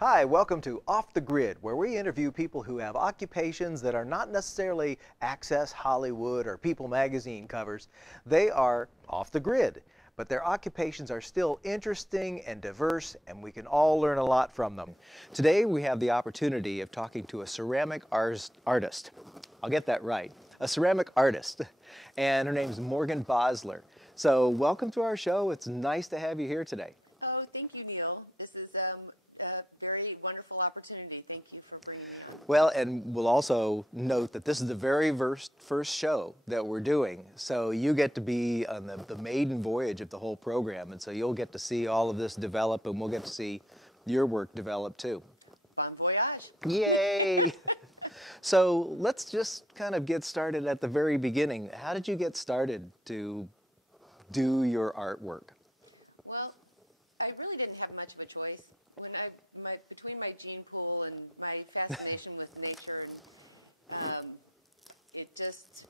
Hi, welcome to Off the Grid, where we interview people who have occupations that are not necessarily Access Hollywood or People magazine covers. They are off the grid, but their occupations are still interesting and diverse, and we can all learn a lot from them. Today we have the opportunity of talking to a ceramic artist. I'll get that right. A ceramic artist. And her name's Morgan Bossler. So welcome to our show. It's nice to have you here today. Oh, thank you, Neal. This is a very wonderful opportunity. Thank you for bringing me on. Well, and we'll also note that this is the very first show that we're doing. So you get to be on the maiden voyage of the whole program. And so you'll get to see all of this develop, and we'll get to see your work develop too. Bon voyage. Yay! So let's just kind of get started at the very beginning. How did you get started to do your artwork? Well, I really didn't have much of a choice. When between my gene pool and my fascination with nature, and it just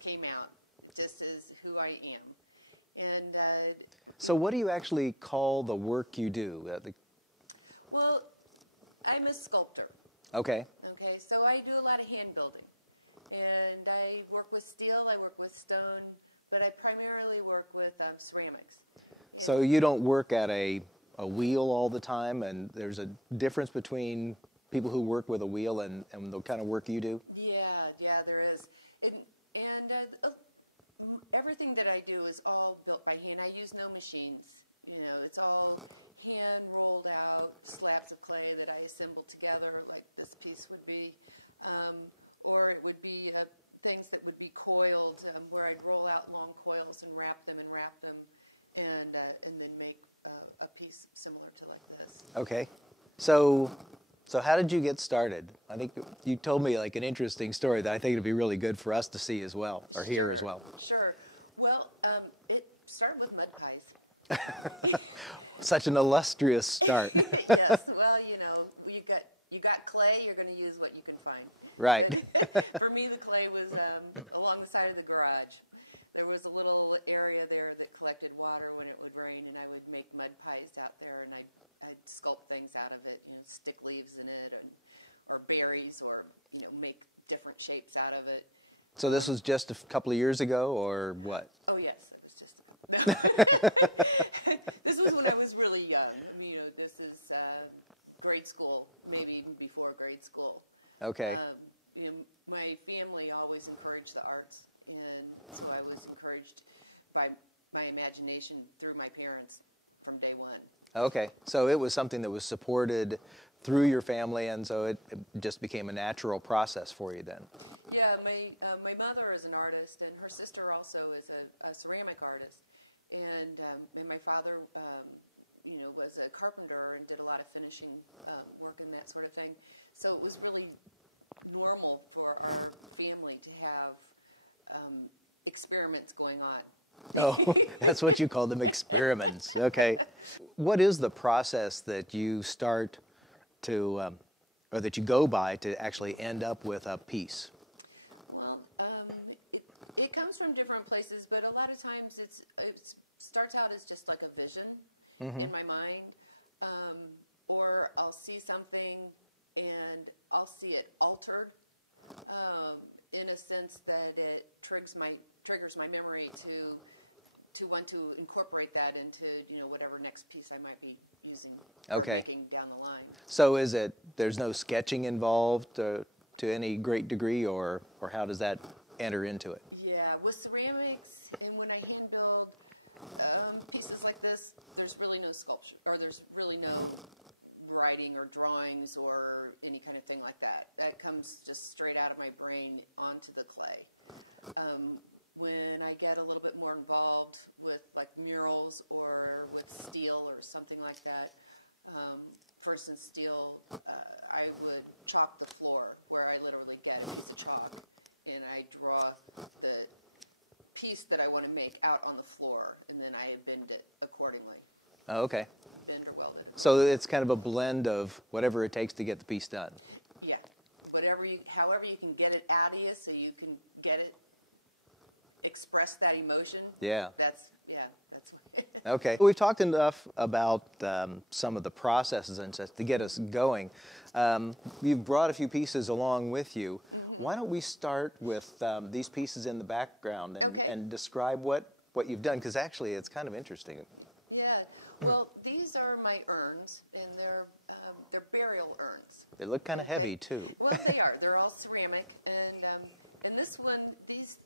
came out. It just is who I am. And so, what do you actually call the work you do? Well, I'm a sculptor. Okay. Okay, so I do a lot of hand building, and I work with steel. I work with stone, but I primarily work with ceramics. And so you don't work at a wheel all the time, and there's a difference between people who work with a wheel and the kind of work you do? Yeah, there is. And everything that I do is all built by hand. I use no machines. You know, it's all hand rolled out slabs of clay that I assemble together, like this piece would be, or it would be things that would be coiled, where I'd roll out long coils and wrap them, and then make a piece similar to like this. Okay. So how did you get started? I think you told me like an interesting story that I think it'd be really good for us to see as well, or hear as well. Sure. Well, it started with mud pies. Such an illustrious start. Yes. Well, you know, you got clay, you're going to use what you can find. Right. But for me, the clay was along the side of the garage. There was a little area there that collected water when it would rain, and I would make mud pies out there, and I'd sculpt things out of it, you know, stick leaves in it, or berries, or, you know, make different shapes out of it. So this was just a couple of years ago, or what? Oh, yes, it was just a couple. No. This was when I was really young. I mean, you know, this is grade school, maybe even before grade school. Okay. You know, my family always encouraged the arts, and so I was encouraged by my imagination through my parents from day one. Okay. So it was something that was supported through your family, and so it just became a natural process for you then. Yeah, my mother is an artist, and her sister also is a ceramic artist, and my father, you know, was a carpenter and did a lot of finishing work and that sort of thing. So it was really normal for our family to have experiments going on. Oh, that's what you call them, experiments. Okay. What is the process that you start to, or that you go by to actually end up with a piece? Well, it comes from different places, but a lot of times it starts out as just like a vision in my mind, or I'll see something and I'll see it altered in a sense that it triggers my memory to want to incorporate that into, you know, whatever next piece I might be using or making down the line. So there's no sketching involved to any great degree, or how does that enter into it? Yeah, with ceramics, and when I hand build pieces like this, there's really no sculpture, or there's really no writing or drawings or any kind of thing like that. That comes just straight out of my brain onto the clay. When I get a little bit more involved with like murals or with steel or something like that, for instance, steel, I would chalk the floor, where I literally get a piece of chalk and I draw the piece that I want to make out on the floor, and then I bend it accordingly. Oh, okay. Bend or weld it accordingly. So it's kind of a blend of whatever it takes to get the piece done. Yeah. However you can get it out of you so you can get it, express that emotion. Yeah. That's yeah, that's what. Okay. We've talked enough about some of the processes and such to get us going. You've brought a few pieces along with you. Why don't we start with these pieces in the background and, Okay. and describe what you've done, because actually it's kind of interesting. Yeah, well, these are my urns, and they're burial urns. They look kind of heavy too. Well, they are. They're all ceramic, and this one, there's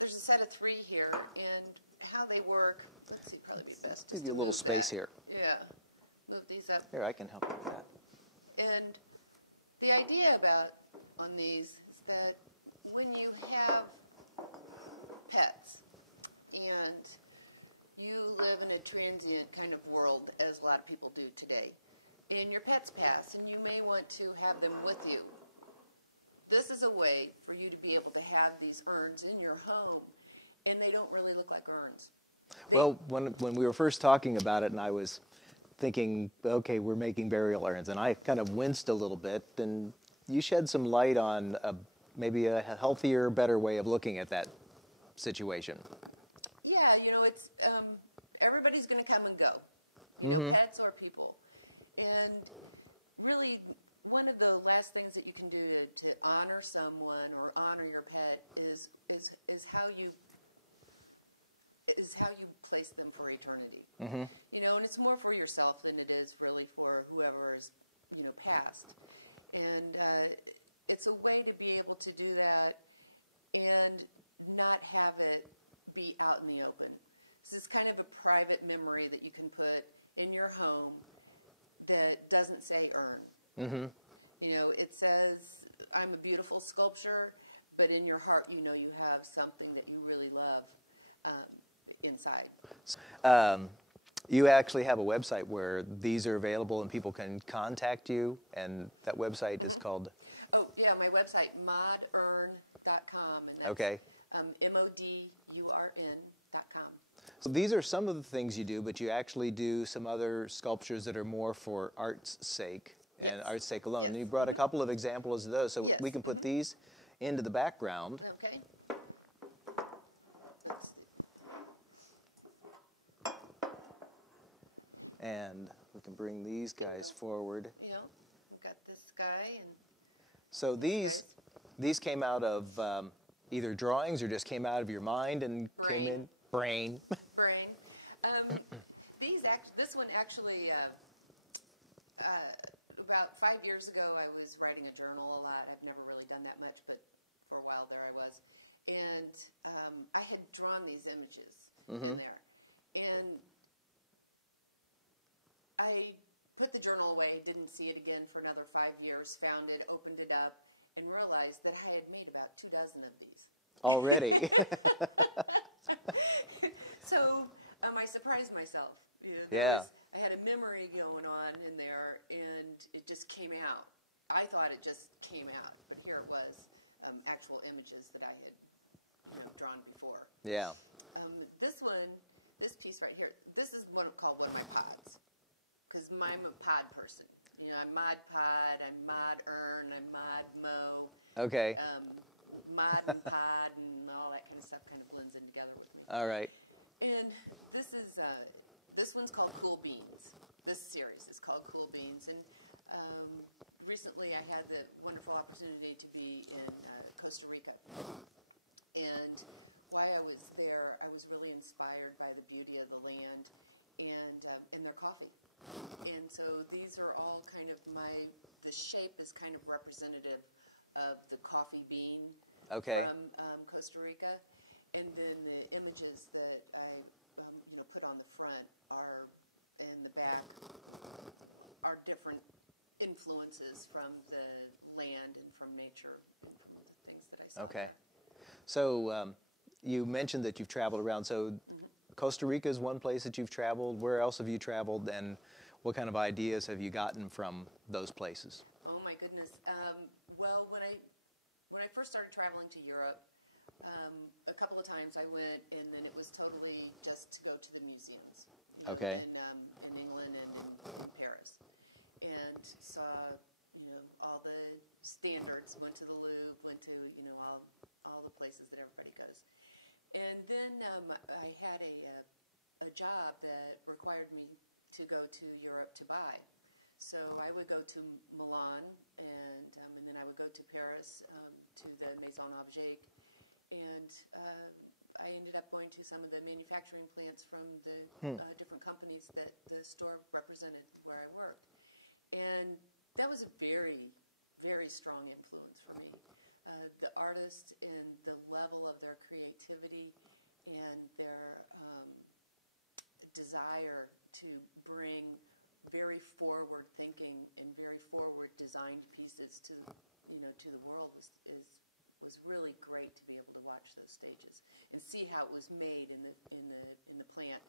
a set of 3 here, and how they work. Let's see, probably be best just Give you to a little move space that. here. Yeah, move these up. Here, I can help you with that. And the idea on these is that when you have pets and you live in a transient kind of world, as a lot of people do today, and your pets pass, and you may want to have them with you. This is a way for you to be able to have these urns in your home, and they don't really look like urns. Well, when we were first talking about it, and I was thinking, okay, we're making burial urns, and I kind of winced a little bit, and you shed some light on maybe a healthier, better way of looking at that situation. Yeah, it's everybody's going to come and go, pets or people, and really one of the last things that you can do to honor someone or honor your pet is how you place them for eternity. And it's more for yourself than it is really for whoever is passed, and it's a way to be able to do that and not have it be out in the open. This is kind of a private memory that you can put in your home that doesn't say urn. It says, I'm a beautiful sculpture, but in your heart, you have something that you really love inside. You actually have a website where these are available and people can contact you, and that website is called? Oh, yeah, my website, modurn.com, and that's okay. modurn.com. So these are some of the things you do, but you actually do some other sculptures that are more for art's sake and art's sake alone. Yes. And you brought a couple of examples of those, so we can put these into the background. Okay. Let's see. And we can bring these guys forward. Yeah, we've got this guy and so these came out of either drawings or just came out of your mind and brain. Came in? Brain. Brain. This one actually, about 5 years ago, I was writing a journal a lot. I've never really done that much, but for a while there I was. And I had drawn these images in there. And I put the journal away, didn't see it again for another 5 years, found it, opened it up, and realized that I had made about 24 of these. Already. So I surprised myself. I had a memory going on in there, and it just came out. I thought it just came out, but here it was, actual images that I had, drawn before. Yeah. This piece right here, this is called one of my pods, because I'm a pod person. I'm Mod Pod, I'm Mod Urn, I'm Mod Mo. Okay. Mod and pod and all that kind of stuff kind of blends in together with me. All right. And this one's called Cool Beans. This series is called Cool Beans. And recently I had the wonderful opportunity to be in Costa Rica. And while I was there, I was really inspired by the beauty of the land and their coffee. And so these are all kind of the shape is kind of representative of the coffee bean from Costa Rica. And then the images that I put on the front are in the back are different influences from the land and from nature and from the things that I saw there. So you mentioned that you've traveled around. So Costa Rica is one place that you've traveled. Where else have you traveled, and what kind of ideas have you gotten from those places? Oh my goodness. Well, when I first started traveling to Europe, a couple of times I went, and then it was totally just to go to the museums, in England and in Paris, and saw, all the standards. Went to the Louvre, went to, all the places that everybody goes, and then I had a a job that required me to go to Europe to buy. So I would go to Milan, and then I would go to Paris, to the Maison Objet, and I ended up going to some of the manufacturing plants from the different companies that the store represented where I worked. And that was a very, very strong influence for me. The artists and the level of their creativity and their desire to bring very forward thinking and very forward designed pieces to, to the world was really great to be able to watch those stages and see how it was made in the plant,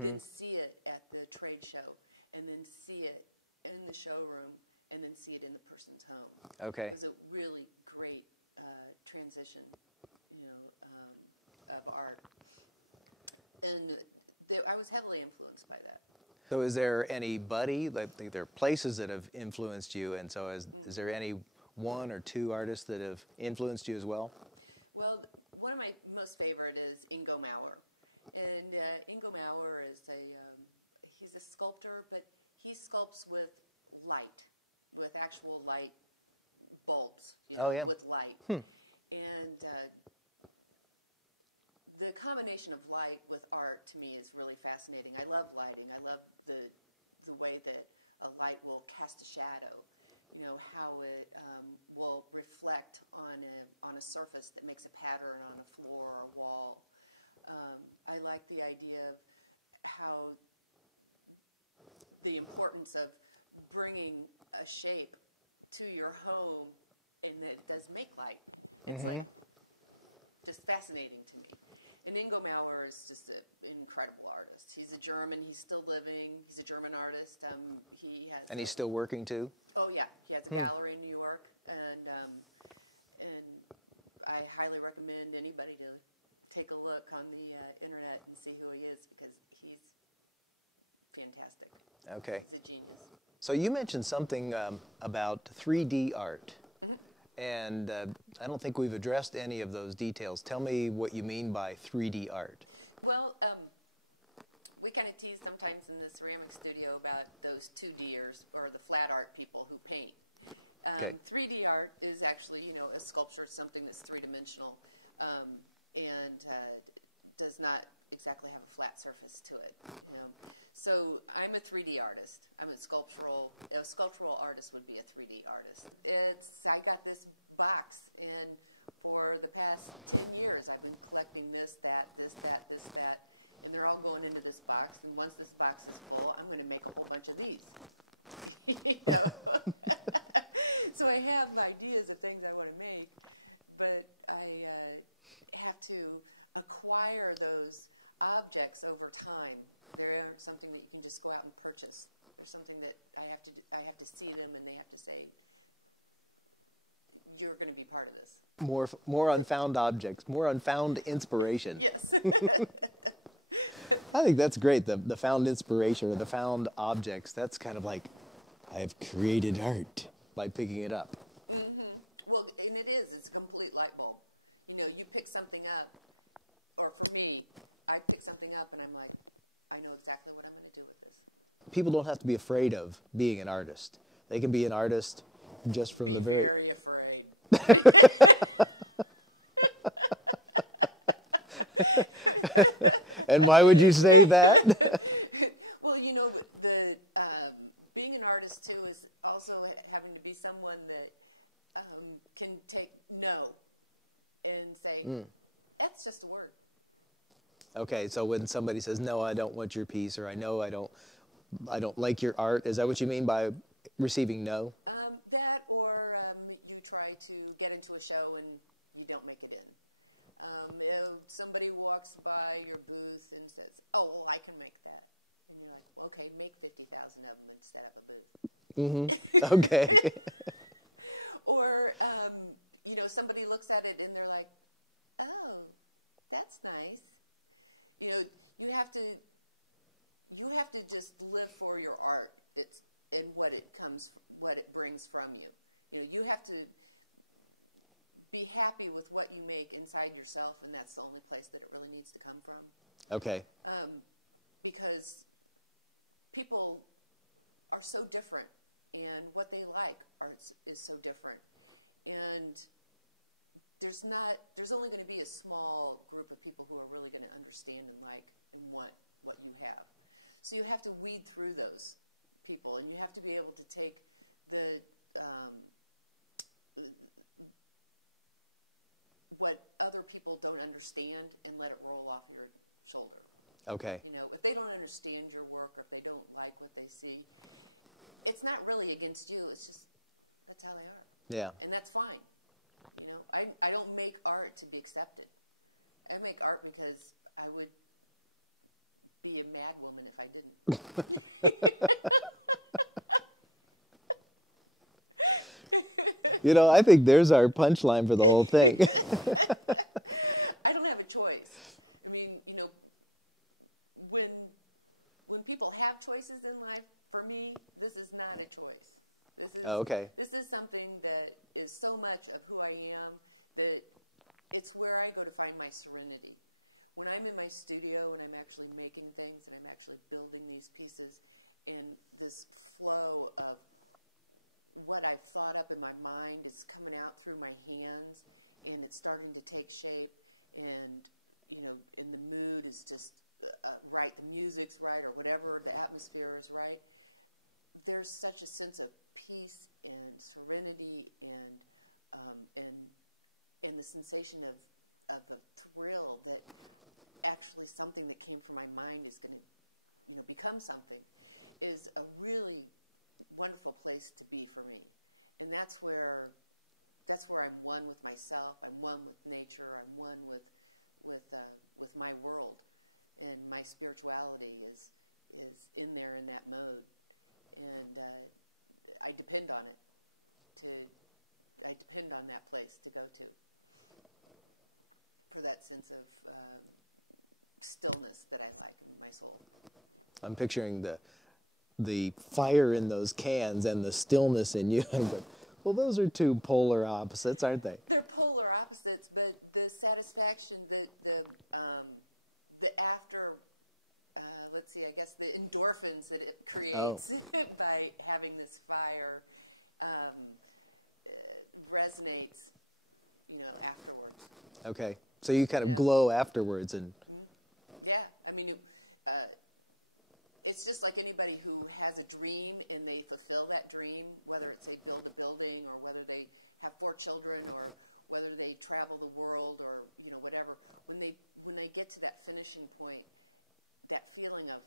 then see it at the trade show, and then see it in the showroom, and then see it in the person's home. Okay. It was a really great transition, of art, and I was heavily influenced by that. So is there anybody, like there are places that have influenced you, and so is there any one or two artists that have influenced you as well? Well, one of my most favorite is Ingo Mauer. And Ingo Mauer is he's a sculptor, but he sculpts with light, with actual light bulbs, with light. And the combination of light with art to me is really fascinating. I love lighting. I love the way that a light will cast a shadow. How it will reflect on a surface that makes a pattern on a floor or a wall. I like the idea of how the importance of bringing a shape to your home, and that it does make light. It's like just fascinating to me. And Ingo Mauer is just an incredible artist. He's a German. He's still living. He's a German artist. And he's still working too? Oh yeah, he has a gallery in New York, and I highly recommend anybody to take a look on the internet and see who he is, because he's fantastic. Okay. He's a genius. So you mentioned something about 3D art. And I don't think we've addressed any of those details. Tell me what you mean by 3D art. Well, we kind of tease sometimes in the ceramic studio about those 2Ders, or the flat art people who paint. Okay. 3D art is actually, a sculpture, something that's three-dimensional, and does not exactly have a flat surface to it. So I'm a 3D artist. I'm a sculptural artist would be a 3D artist. I got this box, and for the past 10 years I've been collecting this, that, and they're all going into this box, and once this box is full, I'm going to make a whole bunch of these. So I have ideas of things I want to make, but I have to acquire those objects over time. They aren't something that you can just go out and purchase. There's something that I have to see them, and they have to say, you're going to be part of this. More unfound objects, more unfound inspiration. Yes. I think that's great, the found inspiration or the found objects. That's kind of like, I've created art by picking it up. Well, and it's a complete light bulb. You pick something up, or for me, I pick something up and I'm like, I know exactly what I'm going to do with this. People don't have to be afraid of being an artist. They can be an artist just from be the very afraid. And why would you say that? Well, being an artist too is also having to be someone that can take no and say, that's just a word. Okay, so when somebody says, no, I don't want your piece, or I know I don't like your art, is that what you mean by receiving no? That, or you try to get into a show and you don't make it in. If somebody walks by your booth and says, oh, well, I can make that. And you're like, well, okay, make 50,000 of them instead of a booth. Okay. Or, somebody looks at it and they're like, oh, that's nice. You have to just live for your art. And what it brings from you. You have to be happy with what you make inside yourself, and that's the only place that it really needs to come from. Okay. because people are so different, and what they like is so different, and there's only going to be a small group of people who are really going to understand and like and want what you have. So you have to weed through those people, and you have to be able to take the what other people don't understand and let it roll off your shoulder. Okay. You know, if they don't understand your work, or if they don't like what they see, it's not really against you. It's just that's how they are. Yeah. And that's fine. You know, I don't make art to be accepted. I make art because I would be a mad woman if I didn't. You know, I think there's our punchline for the whole thing. I don't have a choice. I mean, you know, when people have choices in life, for me, this is not a choice. This is This is something that is so much of who I am that it's where I go to find my serenity. When I'm in my studio and I'm actually making things and I'm actually building these pieces, and this flow of what I've thought up in my mind is coming out through my hands, and it's starting to take shape, and you know, and the mood is just right, the music's right, or whatever, the atmosphere is right. There's such a sense of peace and serenity and the sensation of a thrill that actually something that came from my mind is going to, you know, become something, is a really wonderful place to be for me. And that's where I'm one with myself. I'm one with nature. I'm one with my world, and my spirituality is in there in that mode, and I depend on it. I depend on that place to go to for that sense of stillness that I like in my soul. I'm picturing the fire in those cans and the stillness in you. But, well, those are two polar opposites, aren't they? They're polar opposites, but the satisfaction, the after, let's see, I guess the endorphins that it creates by having this fire resonates, you know, afterwards. Okay, so you kind of glow afterwards, and yeah, I mean, it's just like anybody who has a dream and they fulfill that dream, whether it's they build a building or whether they have 4 children or whether they travel the world or, you know, whatever. When they get to that finishing point, that feeling of,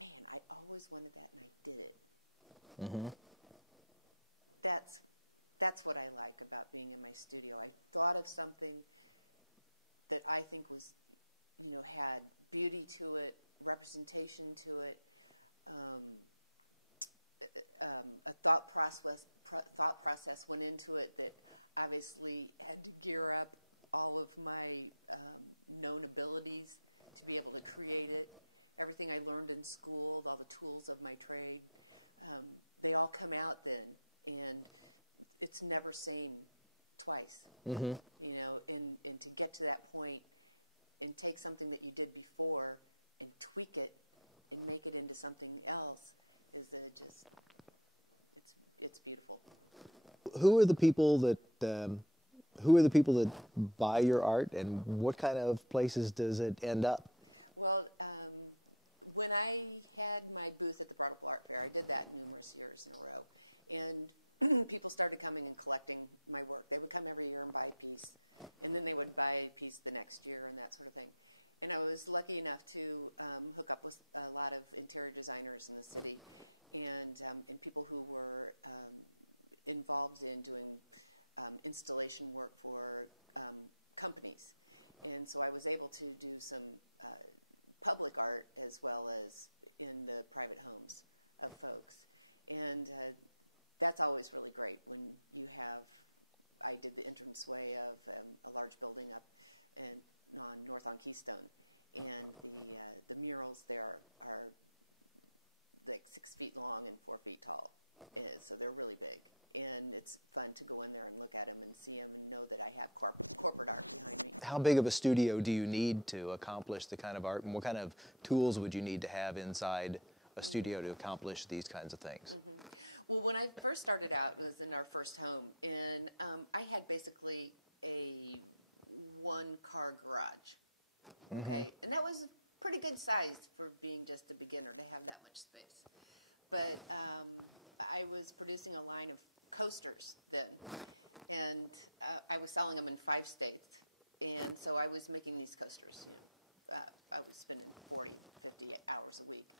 man, I always wanted that and I did it. mm-hmm. That's what I like about being in my studio. I thought of something that I think was, you know, had beauty to it, representation to it, a thought process went into it that obviously had to gear up all of my known abilities to be able to create it. Everything I learned in school, all the tools of my trade, they all come out then, and it's never same twice. Mm-hmm. You know, and to get to that point and take something that you did before and tweak it and make it into something else is it's beautiful. Who are the people that buy your art, and what kind of places does it end up? Well, when I had my booth at the Broadway Art Fair, I did that numerous years in a row, and people started coming and collecting my work. They would come every year and buy a piece, and then they would buy a piece the next year and that sort of thing. And I was lucky enough to hook up with a lot of interior designers in the city, and people who were involved in doing installation work for companies. And so I was able to do some public art as well as in the private homes of folks. And that's always really great when you have, I did the entranceway of a large building up on North on Keystone, and the murals there are like 6 feet long and 4 feet tall, so they're really big. and it's fun to go in there and look at them and see them and know that I have corporate art behind me. How big of a studio do you need to accomplish the kind of art, and what kind of tools would you need to have inside a studio to accomplish these kinds of things? Well, when I first started out, it was in our first home, and I had basically a one-car garage, okay? And that was pretty good size for being just a beginner to have that much space. But I was producing a line of coasters then, and I was selling them in 5 states, and so I was making these coasters. I was spending 40, 50 hours a week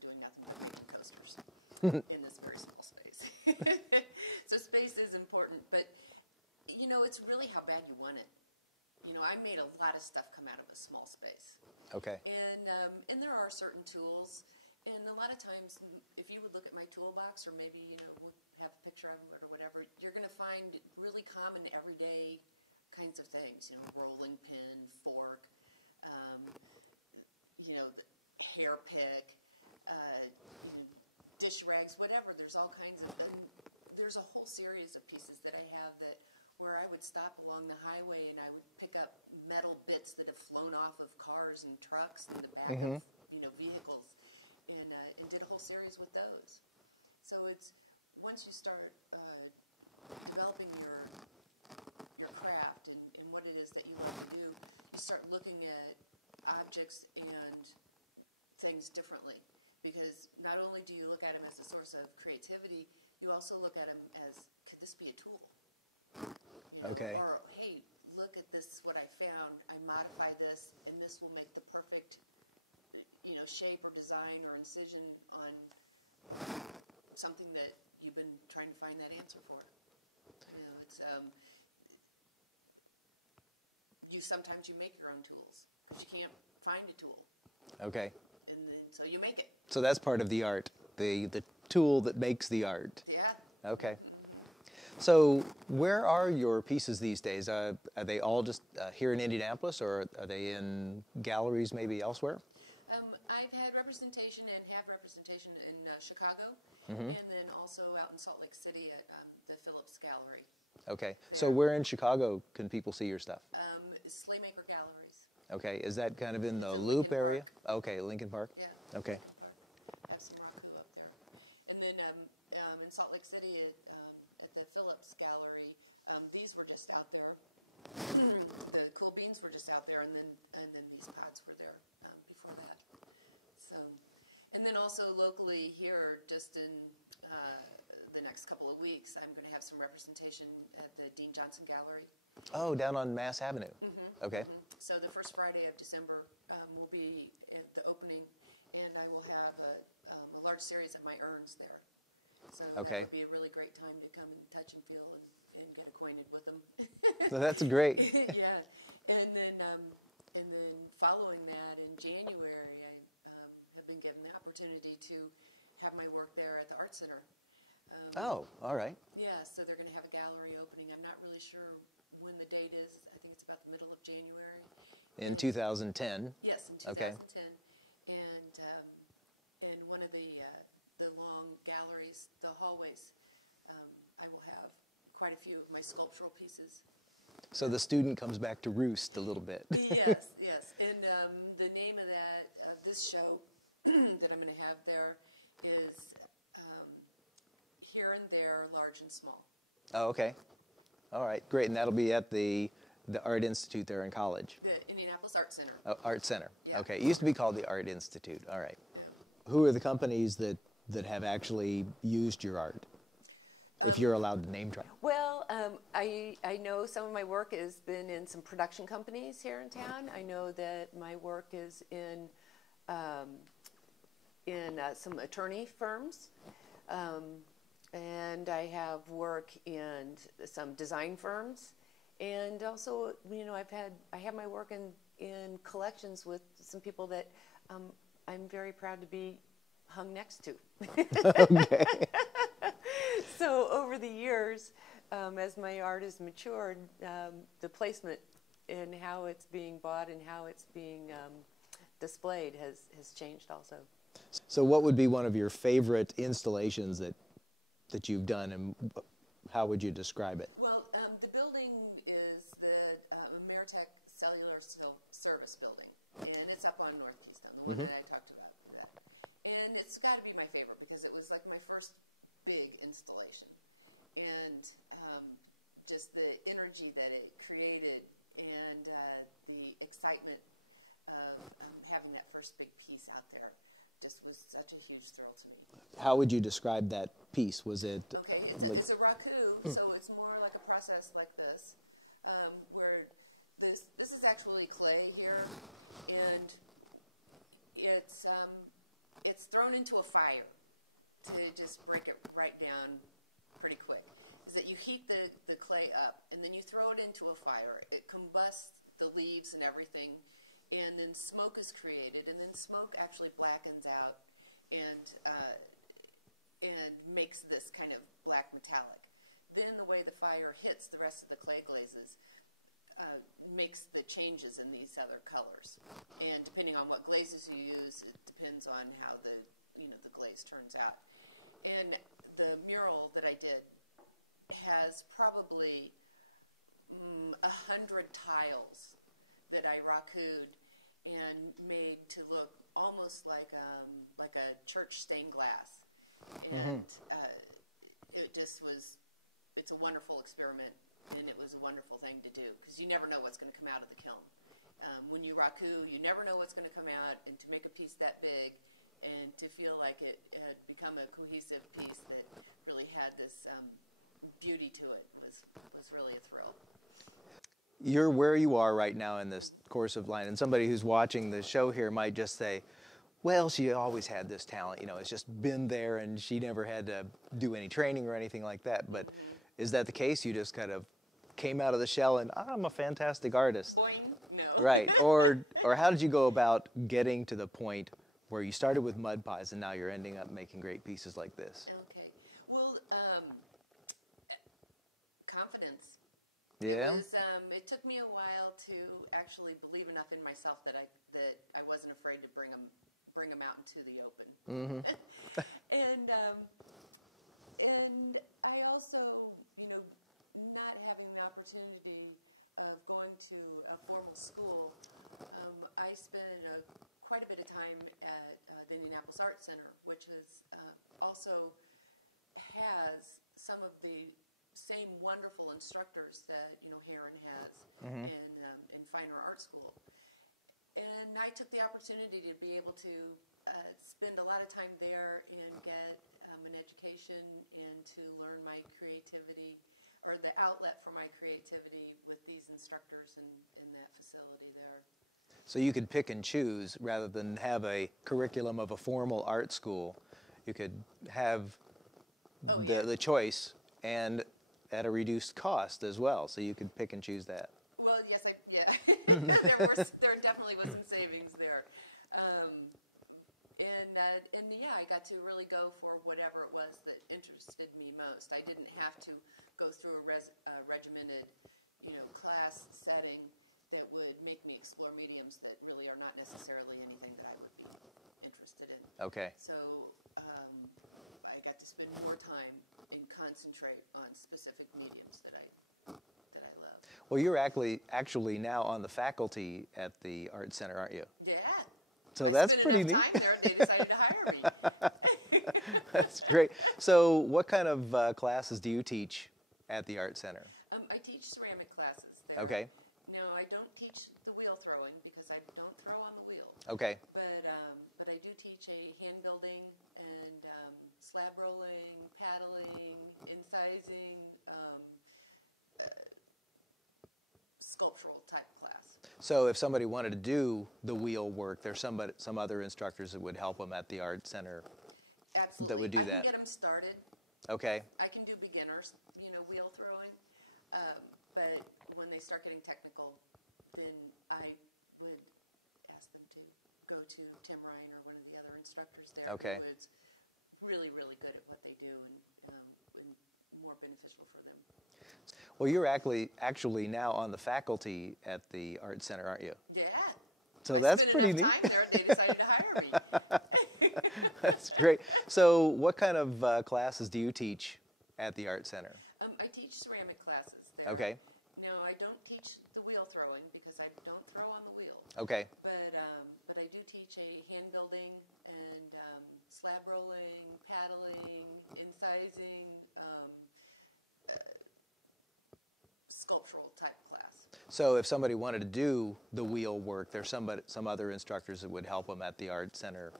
doing nothing but making coasters in this very small space. So space is important, but it's really how bad you want it. I made a lot of stuff come out of a small space. Okay. And there are certain tools, and a lot of times, if you would look at my toolbox, or maybe we'll have a picture of them or whatever, you're going to find really common, everyday kinds of things. Rolling pin, fork, the hair pick, dish rags, whatever. There's all kinds of, and there's a whole series of pieces that I have where I would stop along the highway and I would pick up metal bits that have flown off of cars and trucks in the back of vehicles, and did a whole series with those. So it's once you start developing your craft and what it is that you love to do, you start looking at objects and things differently, because not only do you look at them as a source of creativity, you also look at them as, could this be a tool? Okay. Or, hey, look at this, what I found, I modify this, and this will make the perfect, shape or design or incision on something that you've been trying to find that answer for. It's, sometimes you make your own tools, because you can't find a tool. Okay. And then, so you make it. So that's part of the art, the tool that makes the art. Yeah. Okay. So where are your pieces these days? Are they all just here in Indianapolis, or are they in galleries maybe elsewhere? I've had representation and have representation in Chicago, and then also out in Salt Lake City at the Phillips Gallery. Okay. There. So where in Chicago can people see your stuff? Slaymaker Galleries. Okay. Is that kind of in the in Loop Lincoln area? Park. Okay, Lincoln Park. Yeah. Okay. Lincoln Park. I have some raku up there. And then in Salt Lake City at the Phillips Gallery, these were just out there. The cool beans were just out there, and then these pods were there before that. So, and then also locally here, just in the next couple of weeks, I'm going to have some representation at the Dean Johnson Gallery. Oh, down on Mass Avenue. Okay. So the first Friday of December will be the opening, and I will have a large series of my urns there. So that would be a really great time to come and touch and feel and get acquainted with them. So that's great. Yeah, and then following that in January, I have been given the opportunity to have my work there at the Art Center. Oh, all right. Yeah, so they're going to have a gallery opening. I'm not really sure when the date is. I think it's about the middle of January. In 2010. Yes, in 2010. Okay. And one of the long galleries, the hallways, I will have quite a few of my sculptural pieces. So the student comes back to roost a little bit. Yes, yes. And the name of this show that I'm going to have there is Here and There, Large and Small. Oh, okay. All right, great. And that'll be at the Art Institute there in college. The Indianapolis Art Center. Oh, Art Center. Yeah. Okay, it used to be called the Art Institute. All right. Yeah. Who are the companies that have actually used your art? If you're allowed to name drop. Well, I know some of my work has been in some production companies here in town. I know that my work is in some attorney firms, and I have work in some design firms, and also I have my work in collections with some people that I'm very proud to be hung next to. Okay. So over the years, as my art has matured, the placement and how it's being bought and how it's being displayed has changed also. So what would be one of your favorite installations that you've done, and How would you describe it? Well, the building is the Ameritech Cellular Service Building, and it's up on North Keystone, the one that I talked about. That, and it's got to be my favorite because it was like my first big installation, and just the energy that it created, and the excitement of having that first big piece out there just was such a huge thrill to me. How would you describe that piece? Was it... Okay, it's a raku, so it's more like a process like this, where this is actually clay here, and it's thrown into a fire to just break it right down pretty quick. Is that you heat the clay up, and then you throw it into a fire. It combusts the leaves and everything, and then smoke is created, and then smoke actually blackens out and makes this kind of black metallic. Then the way the fire hits the rest of the clay glazes makes the changes in these other colors. And depending on what glazes you use, it depends on how the glaze turns out. And the mural that I did has probably 100 tiles that I raku'd and made to look almost like a church stained glass, and it just was. It's a wonderful experiment, and it was a wonderful thing to do because you never know what's going to come out of the kiln. When you raku, you never know what's going to come out, and to make a piece that big, and to feel like it had become a cohesive piece that really had this beauty to it was really a thrill. You're where you are right now in this course of line, and somebody who's watching the show here might just say, well, she always had this talent, it's just been there and she never had to do any training or anything like that. But is that the case? You just kind of came out of the shell and I'm a fantastic artist. Boing, no. Right, or how did you go about getting to the point where you started with mud pies and now you're ending up making great pieces like this? Okay, well, confidence. Yeah. It was. It took me a while to actually believe enough in myself that I wasn't afraid to bring them out into the open. And I also, not having the opportunity of going to a formal school, I spent quite a bit of time at the Indianapolis Art Center, which is also has some of the same wonderful instructors that Heron has in Fine Art School, and I took the opportunity to be able to spend a lot of time there and get an education and to learn my creativity, or the outlet for my creativity with these instructors in that facility there. So you could pick and choose rather than have a curriculum of a formal art school. You could have the choice and at a reduced cost as well, so you could pick and choose that. Well, yes, there definitely was some savings there, and I got to really go for whatever it was that interested me most. I didn't have to go through a regimented, class setting that would make me explore mediums that really are not necessarily anything that I would be interested in. Okay. So I got to spend more time and concentrate on specific mediums that I love. Well, you're actually now on the faculty at the Art Center, aren't you? Yeah. So I spent enough time there, they decided to hire me. That's great. So what kind of classes do you teach at the Art Center? I teach ceramic classes there. Okay. No, I don't teach the wheel throwing because I don't throw on the wheel. Okay. But I do teach a hand building and slab rolling, paddling, incising, sculptural type class. So if somebody wanted to do the wheel work, there's some other instructors that would help them at the Art Center. Absolutely. That would do I can get them started. Okay. I can do beginners, wheel throwing. But when they start getting technical, then I would ask them to go to Tim Ryan or one of the other instructors there who is really, really good at what they do and more beneficial for them. Well, you're actually now on the faculty at the Art Center, aren't you? Yeah. So I spent enough time there, they decided to hire me. That's great. So what kind of classes do you teach at the Art Center? I teach ceramic classes there. Okay. No, I don't teach the wheel throwing because I don't throw on the wheel. Okay. But I do teach a hand building and slab rolling, paddling, incising, sculptural type class. So if somebody wanted to do the wheel work, there's some other instructors that would help them at the Art Center.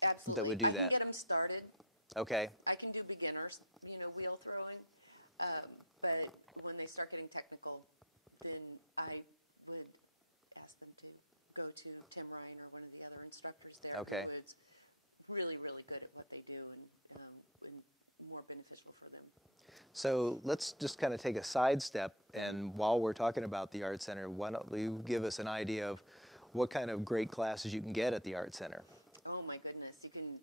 Absolutely. That would do I can that. get them started. Okay. I can do beginners, wheel throwing. But when they start getting technical, then I would ask them to go to Tim Ryan or one of the other instructors there Okay. who is really, really good at what they do and more beneficial for them. So let's just kind of take a sidestep, and while we're talking about the Art Center, why don't you give us an idea of what kind of great classes you can get at the Art Center? Oh my goodness, you can.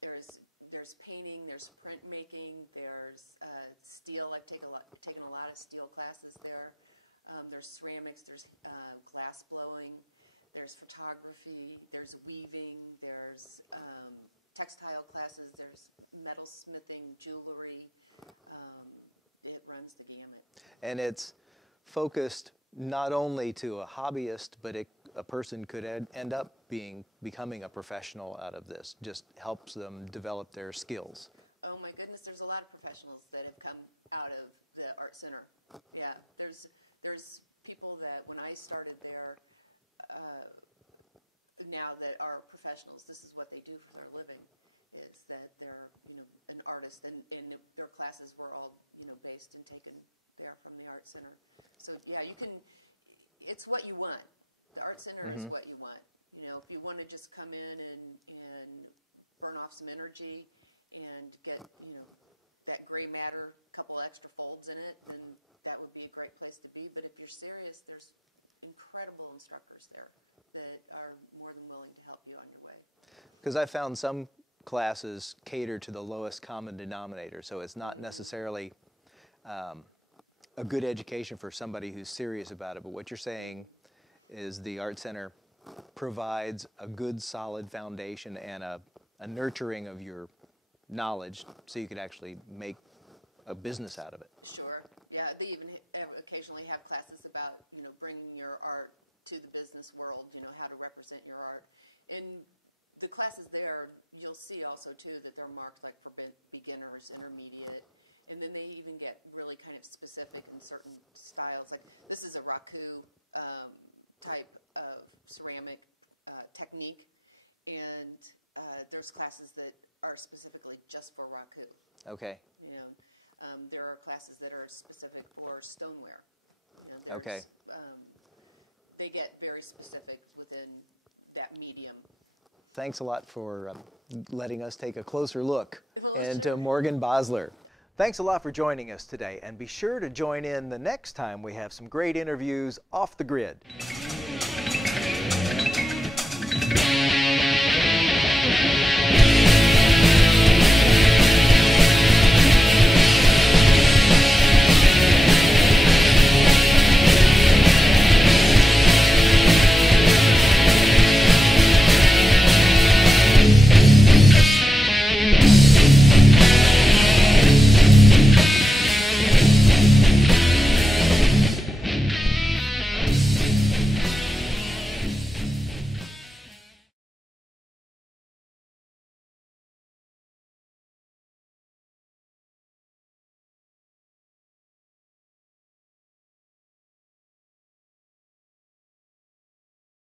There's painting, there's printmaking, there's steel. I've taken a lot of steel classes there. There's ceramics, there's glass blowing, there's photography, there's weaving, there's textile classes, there's metal smithing, jewelry. It runs the gamut. And it's focused not only to a hobbyist, but a person could end up becoming a professional out of this. Just helps them develop their skills. Oh my goodness, there's a lot of professionals that have come out of the Art Center. Yeah, there's people that when I started there, now that are professionals, this is what they do for their living, is that they're an artist, and their classes were all based and taken there from the Art Center. So yeah, it's what you want. The Art Center is what you want. If you want to just come in and burn off some energy and get that gray matter, couple extra folds in it, then that would be a great place to be. But if you're serious, there's incredible instructors there that are more than willing to help you on your way. Because I found some classes cater to the lowest common denominator, so it's not necessarily a good education for somebody who's serious about it. But what you're saying is the Art Center provides a good, solid foundation and a nurturing of your knowledge so you could actually make a business out of it. Sure. Yeah, they even occasionally have classes about, bringing your art to the business world, how to represent your art. And the classes there, you'll see also, too, that they're marked like for beginners, intermediate, and then they even get really kind of specific in certain styles. Like this is a raku type of ceramic technique, and there's classes that are specifically just for raku. Okay. There are classes that are specific for stoneware. There's they get very specific within that medium. Thanks a lot for letting us take a closer look into Sure. Morgan Bossler. Thanks a lot for joining us today, and be sure to join in the next time we have some great interviews off the grid.